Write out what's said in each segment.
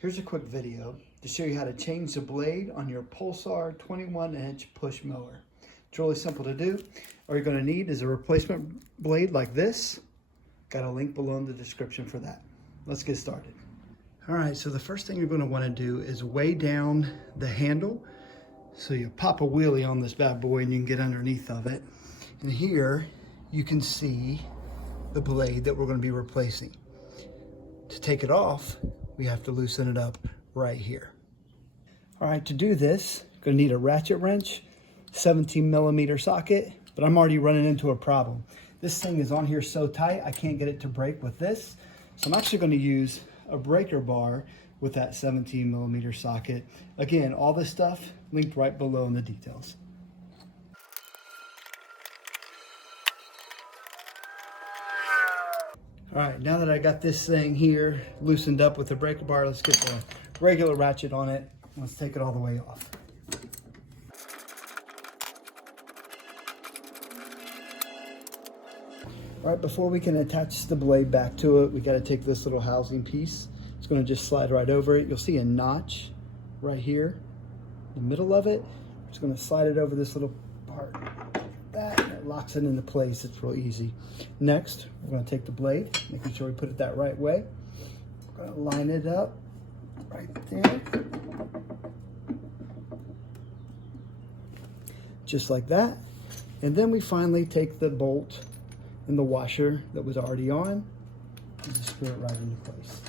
Here's a quick video to show you how to change the blade on your Pulsar 21-inch push mower. It's really simple to do. All you're going to need is a replacement blade like this. Got a link below in the description for that. Let's get started. All right, so the first thing you're going to want to do is weigh down the handle. So you pop a wheelie on this bad boy and you can get underneath of it. And here you can see the blade that we're going to be replacing. To take it off, we have to loosen it up right here. All right, to do this, you're going to need a ratchet wrench, 17mm socket, but I'm already running into a problem. This thing is on here so tight, I can't get it to break with this. So I'm actually going to use a breaker bar with that 17mm socket. Again, all this stuff linked right below in the details. All right, now that I got this thing here loosened up with the breaker bar, let's get the regular ratchet on it. Let's take it all the way off. All right, before we can attach the blade back to it, we got to take this little housing piece. It's going to just slide right over it. You'll see a notch right here in the middle of it. Just going to slide it over this little part. That locks it into place. It's real easy. Next, we're going to take the blade, making sure we put it that right way. We're going to line it up right there. Just like that. And then we finally take the bolt and the washer that was already on and just screw it right into place.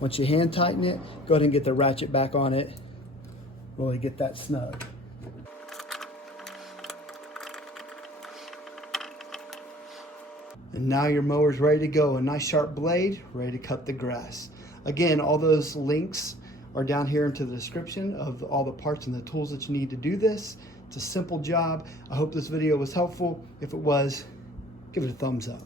Once you hand tighten it, go ahead and get the ratchet back on it. Really get that snug. And now your mower's ready to go. A nice sharp blade, ready to cut the grass. Again, all those links are down here into the description of all the parts and the tools that you need to do this. It's a simple job. I hope this video was helpful. If it was, give it a thumbs up.